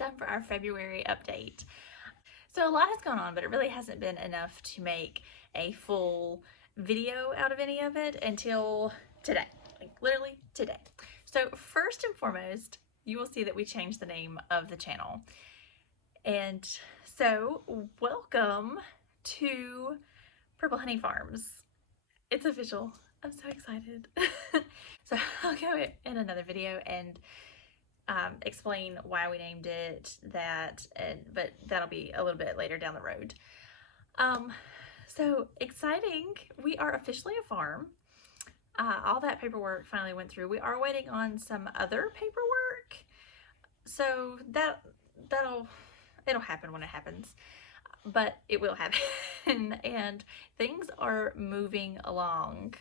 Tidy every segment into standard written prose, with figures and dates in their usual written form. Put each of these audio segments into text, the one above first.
time for our February update. So a lot has gone on, but it really hasn't been enough to make a full video out of any of it until today, like literally today. So first and foremost, you will see that we changed the name of the channel. And so welcome to Purple Honey Farms. It's official. I'm so excited. So I'll go in another video and explain why we named it that, but that'll be a little bit later down the road. So exciting. We are officially a farm. All that paperwork finally went through. We are waiting on some other paperwork. So it'll happen when it happens, but it will happen. And things are moving along.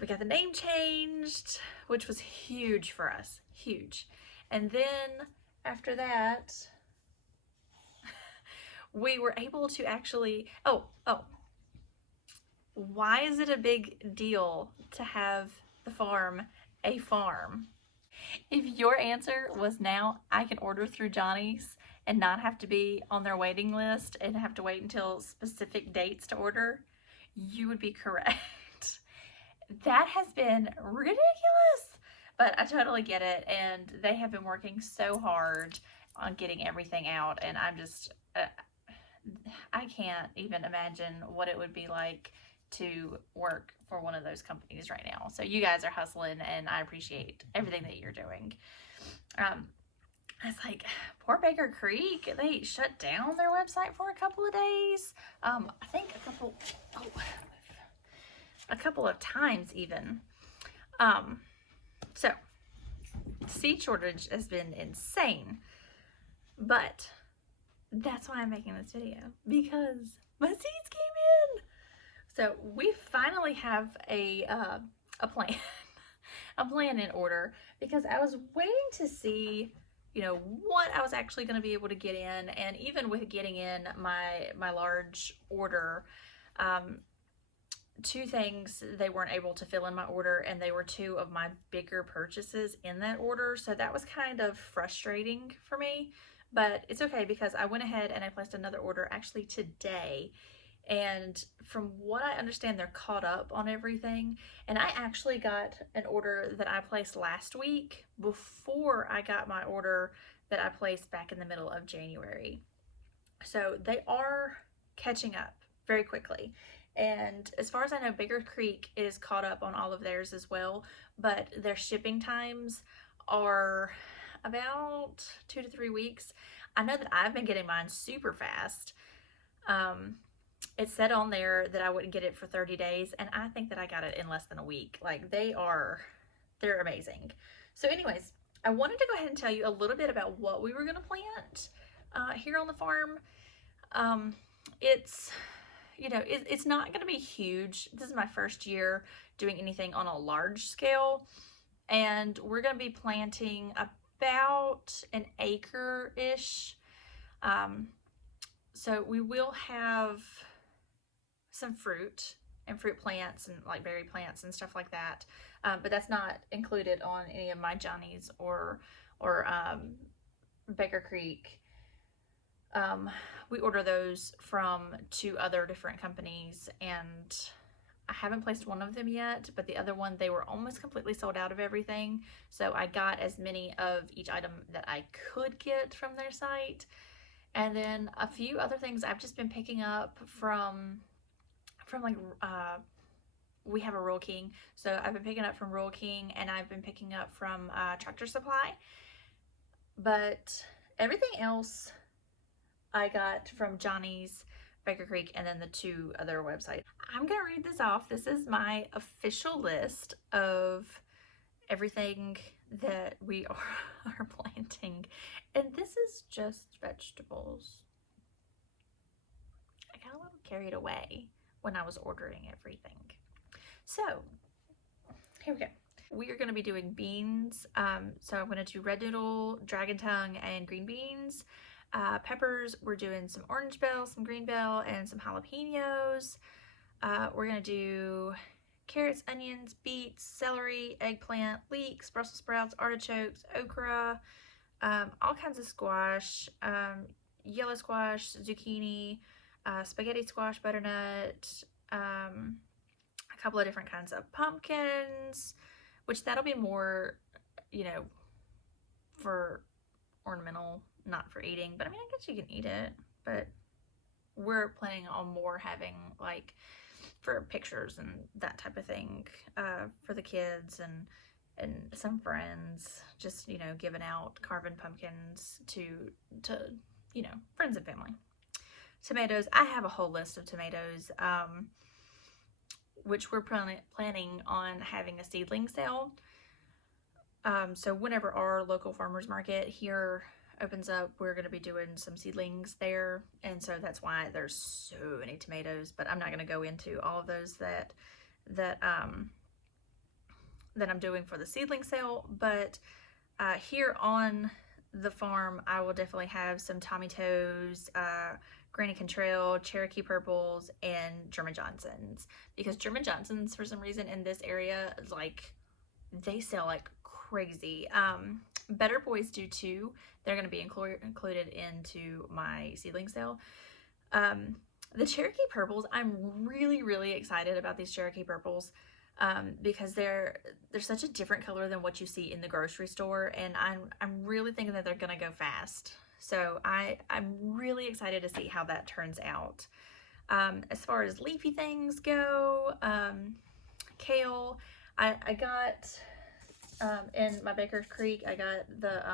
We got the name changed, which was huge for us, huge. And then after that, we were able to actually, why is it a big deal to have the farm a farm? If your answer was now I can order through Johnny's and not have to be on their waiting list and have to wait until specific dates to order, you would be correct. That has been ridiculous, but I totally get it, and they have been working so hard on getting everything out, and I'm just, I can't even imagine what it would be like to work for one of those companies right now. So you guys are hustling, and I appreciate everything that you're doing. It's like, poor Baker Creek, they shut down their website for a couple of days. I think a couple of times even. So seed shortage has been insane, but that's why I'm making this video, because my seeds came in. So we finally have a plan, a plan in order, because I was waiting to see, you know, what I was actually going to be able to get in. And even with getting in my large order, two things they weren't able to fill in my order, and they were two of my bigger purchases in that order. So that was kind of frustrating for me, but it's okay, because I went ahead and I placed another order actually today. And from what I understand, they're caught up on everything. And I actually got an order that I placed last week before I got my order that I placed back in the middle of January. So they are catching up very quickly. And as far as I know, Baker Creek is caught up on all of theirs as well, but their shipping times are about 2 to 3 weeks. I know that I've been getting mine super fast. It said on there that I wouldn't get it for 30 days, and I think that I got it in less than a week. Like, they're amazing. So anyways, I wanted to go ahead and tell you a little bit about what we were going to plant here on the farm. It's not going to be huge. This is my first year doing anything on a large scale, and we're going to be planting about an acre-ish. So we will have some fruit and fruit plants and like berry plants and stuff like that, but that's not included on any of my Johnny's or Baker Creek. We order those from 2 other different companies, and I haven't placed one of them yet, but the other one, they were almost completely sold out of everything. So I got as many of each item that I could get from their site. And then a few other things I've just been picking up from like, we have a Rural King. So I've been picking up from Rural King, and I've been picking up from Tractor Supply. But everything else I got from Johnny's, Baker Creek, and then the 2 other websites. I'm gonna read this off. This is my official list of everything that we are planting, and this is just vegetables. I got a little carried away when I was ordering everything. So here we go. We are going to be doing beans. So I'm going to do red noodle, dragon tongue, and green beans. Peppers, we're doing some orange bell, some green bell, and some jalapenos. We're going to do carrots, onions, beets, celery, eggplant, leeks, Brussels sprouts, artichokes, okra, all kinds of squash, yellow squash, zucchini, spaghetti squash, butternut, a couple of different kinds of pumpkins, which that'll be more, you know, for ornamental, not for eating. But I mean, I guess you can eat it, but we're planning on more having like for pictures and that type of thing, for the kids and some friends, just, you know, giving out carving pumpkins to you know, friends and family. Tomatoes, I have a whole list of tomatoes, which we're planning on having a seedling sale. So whenever our local farmers market here opens up, we're going to be doing some seedlings there, and so that's why there's so many tomatoes. But I'm not going to go into all of those that I'm doing for the seedling sale. But here on the farm, I will definitely have some Tommy Toes, Granny Contrail, Cherokee Purples, and German Johnsons, because German Johnsons for some reason in this area, like, they sell like crazy. Better Boys do too. They're going to be included into my seedling sale. The Cherokee Purples, I'm really excited about these Cherokee Purples, because they're such a different color than what you see in the grocery store, and I'm really thinking that they're going to go fast. So I'm really excited to see how that turns out. As far as leafy things go, kale, I got, in my Baker's Creek, I got the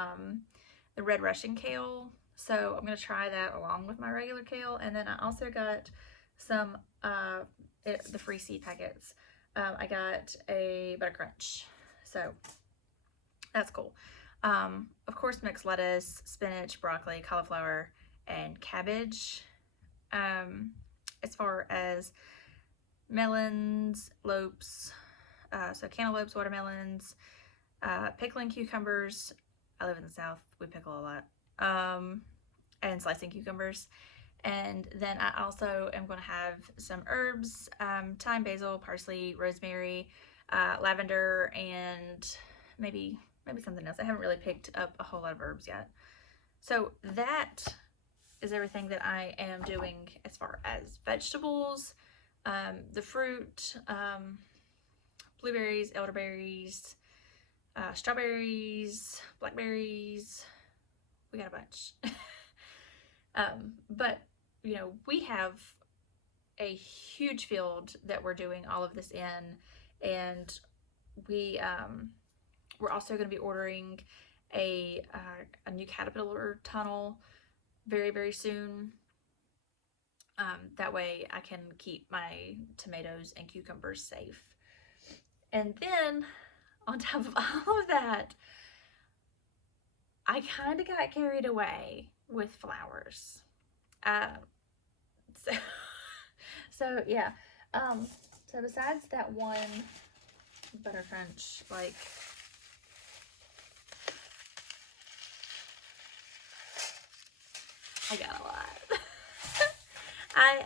red Russian kale, so I'm going to try that along with my regular kale. And then I also got some, the free seed packets. I got a butter crunch, so that's cool. Of course, mixed lettuce, spinach, broccoli, cauliflower, and cabbage. As far as melons, lopes, so cantaloupes, watermelons, pickling cucumbers. I live in the South, we pickle a lot, and slicing cucumbers. And then I also am going to have some herbs, thyme, basil, parsley, rosemary, lavender, and maybe something else. I haven't really picked up a whole lot of herbs yet. So that is everything that I am doing as far as vegetables. The fruit, blueberries, elderberries, strawberries, blackberries. We got a bunch. But, you know, we have a huge field that we're doing all of this in, and we're also going to be ordering a new caterpillar tunnel very soon. That way I can keep my tomatoes and cucumbers safe. And then on top of all of that, I kind of got carried away with flowers. So yeah. So besides that one butter crunch, like, I got a lot. I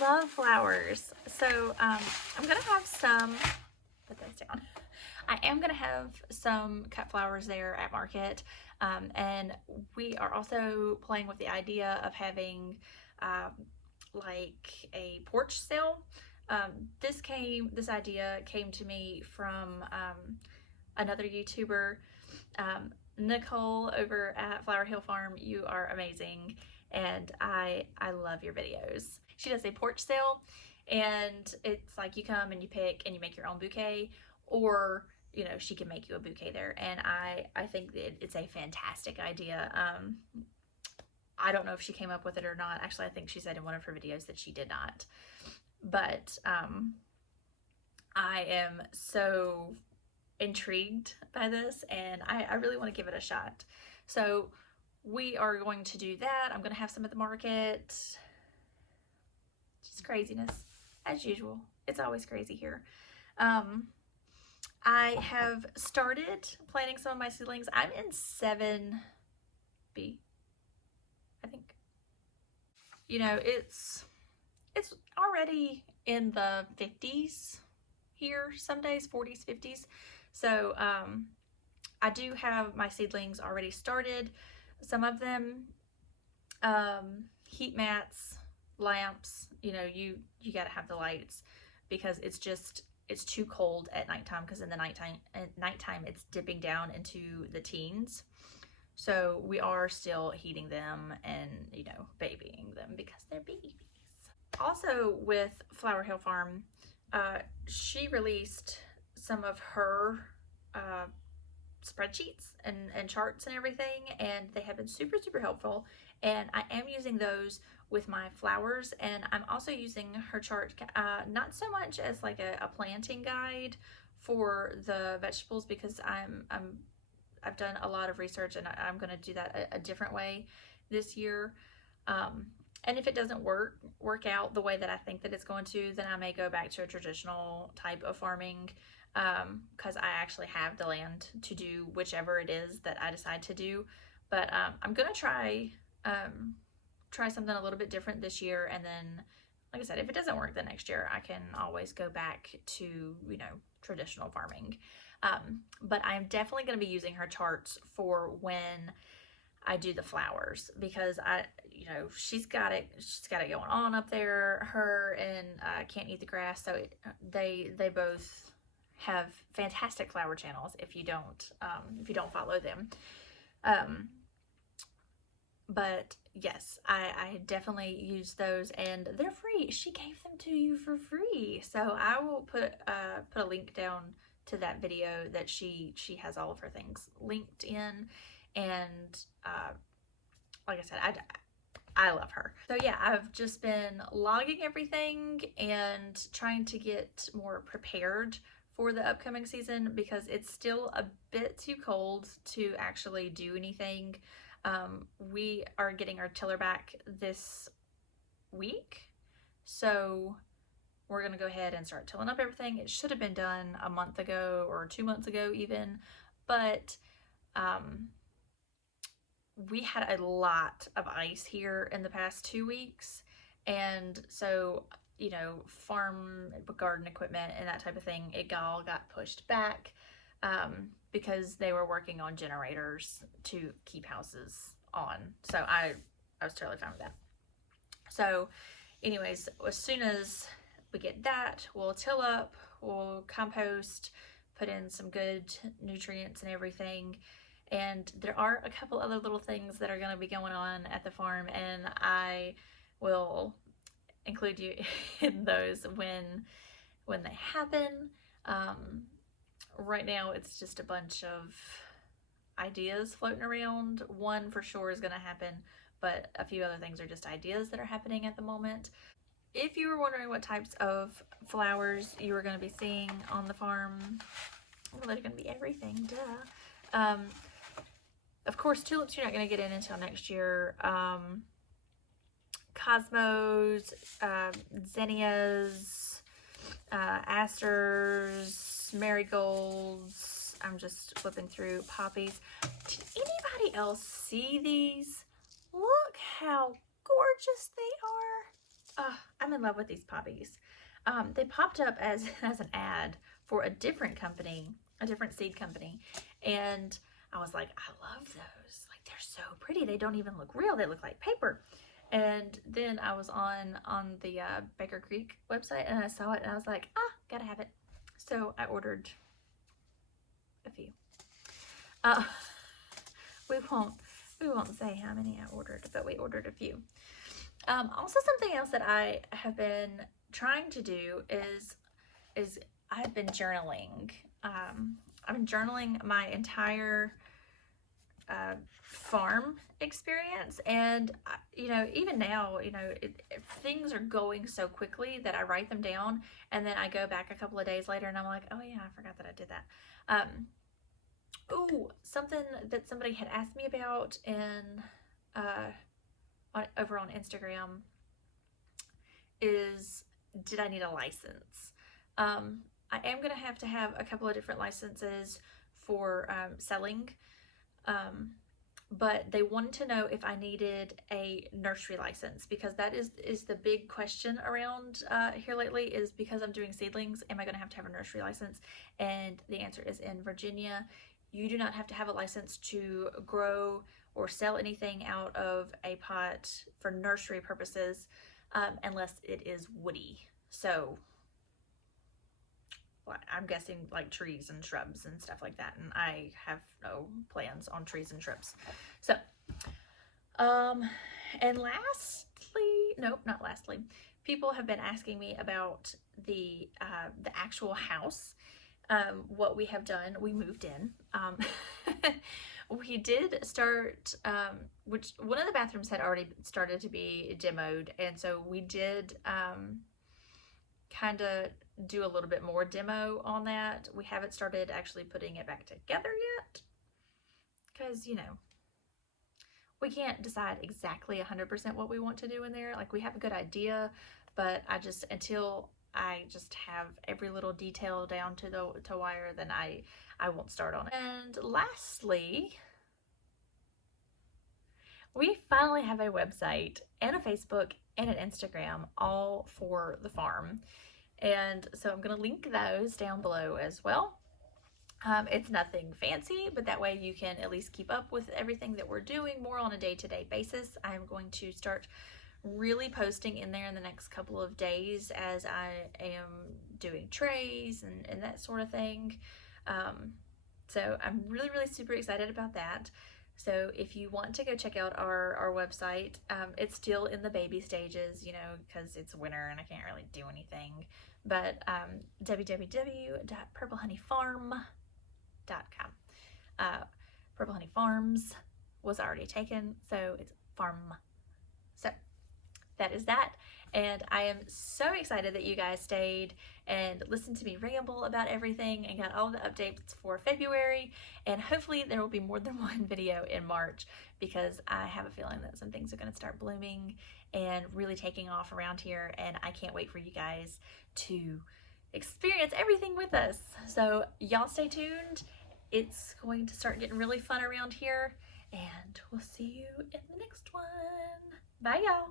love flowers. So I'm gonna have some, put those down. I am gonna have some cut flowers there at market, and we are also playing with the idea of having like a porch sale. This idea came to me from another YouTuber, Nicole over at Flower Hill Farm. You are amazing, and I love your videos. She does a porch sale, and it's like you come and you pick and you make your own bouquet, or, you know, she can make you a bouquet there, and I think that it's a fantastic idea. I don't know if she came up with it or not. Actually, I think she said in one of her videos that she did not. But I am so intrigued by this, and I really want to give it a shot. So we are going to do that. I'm going to have some at the market. Just craziness, as usual. It's always crazy here. I have started planting some of my seedlings. I'm in 7B, I think. You know, it's already in the 50s here, some days 40s, 50s. So I do have my seedlings already started. Some of them, heat mats, lamps, you got to have the lights because it's too cold at nighttime, because in the nighttime it's dipping down into the teens. So we are still heating them and, babying them because they're babies. Also with Flower Hill Farm, she released some of her uh, spreadsheets and charts and everything, and they have been super, super helpful. And I am using those with my flowers, and I'm also using her chart, not so much as like a planting guide for the vegetables, because I've done a lot of research, and I'm going to do that a different way this year. And if it doesn't work out the way that I think that it's going to, then I may go back to a traditional type of farming, because I actually have the land to do whichever it is that I decide to do. But I'm gonna try something a little bit different this year, and then, like I said, if it doesn't work the next year, I can always go back to traditional farming. But I'm definitely going to be using her charts for when I do the flowers, because she's got it going on up there. Her and Can't Eat the Grass, so they both have fantastic flower channels. If you don't follow them, but yes, I definitely use those, and they're free. She gave them to you for free, so I will put a link down to that video that she has all of her things linked in. And like I said, I love her. So yeah, I've just been logging everything and trying to get more prepared for the upcoming season, because it's still a bit too cold to actually do anything. We are getting our tiller back this week, so we're gonna go ahead and start tilling up everything. It should have been done a month ago or 2 months ago even, but we had a lot of ice here in the past 2 weeks, and so farm garden equipment and that type of thing, it all got pushed back, because they were working on generators to keep houses on. So I was totally fine with that. So anyways, as soon as we get that, we'll till up, we'll compost, put in some good nutrients and everything. And there are a couple other little things that are going to be going on at the farm, and I will include you in those when they happen. Right now it's just a bunch of ideas floating around. One for sure is going to happen, but a few other things are just ideas that are happening at the moment. If you were wondering what types of flowers you were going to be seeing on the farm, well, they're going to be everything, duh. Of course, tulips you're not going to get in until next year. Cosmos, zinnias, asters, marigolds. I'm just flipping through poppies. Did anybody else see these? Look how gorgeous they are. I'm in love with these poppies. They popped up as an ad for a different company, a different seed company, and I was like, I love those. Like, they're so pretty. They don't even look real. They look like paper. And then I was on the Baker Creek website, and I saw it, and I was like, gotta have it. So I ordered a few. We won't say how many I ordered, but we ordered a few. Also, something else that I have been trying to do is I've been journaling. I've been journaling my entire farm experience, and even now, things are going so quickly that I write them down, and then I go back a couple of days later and I'm like, oh yeah, I forgot that I did that. Something that somebody had asked me about over on Instagram is, did I need a license? I am going to have a couple of different licenses for selling, but they wanted to know if I needed a nursery license, because that is the big question around here lately, is because I'm doing seedlings, am I going to have a nursery license? And the answer is, in Virginia, you do not have to have a license to grow or sell anything out of a pot for nursery purposes unless it is woody. So I'm guessing like trees and shrubs and stuff like that, and I have no plans on trees and shrubs. So and lastly, nope, not lastly, people have been asking me about the actual house. What we have done, we moved in. We did start, which one of the bathrooms had already started to be demoed, and so we did kind of do a little bit more demo on that. We haven't started actually putting it back together yet, because, you know, we can't decide exactly 100% what we want to do in there. Like, we have a good idea, but until I just have every little detail down to wire, then I won't start on it. And lastly, we finally have a website and a Facebook and an Instagram, all for the farm. And so I'm going to link those down below as well. It's nothing fancy, but that way you can at least keep up with everything that we're doing more on a day-to-day basis. I'm going to start really posting in there in the next couple of days as I am doing trays and that sort of thing. So I'm really super excited about that. So if you want to go check out our website, it's still in the baby stages, you know, because it's winter and I can't really do anything. But www.purplehoneyfarm.com. Purple Honey Farms was already taken, so it's farm. So that is that. And I am so excited that you guys stayed and listened to me ramble about everything and got all the updates for February. And hopefully there will be more than one video in March, because I have a feeling that some things are going to start blooming and really taking off around here. And I can't wait for you guys to experience everything with us. So y'all stay tuned. It's going to start getting really fun around here. And we'll see you in the next one. Bye, y'all.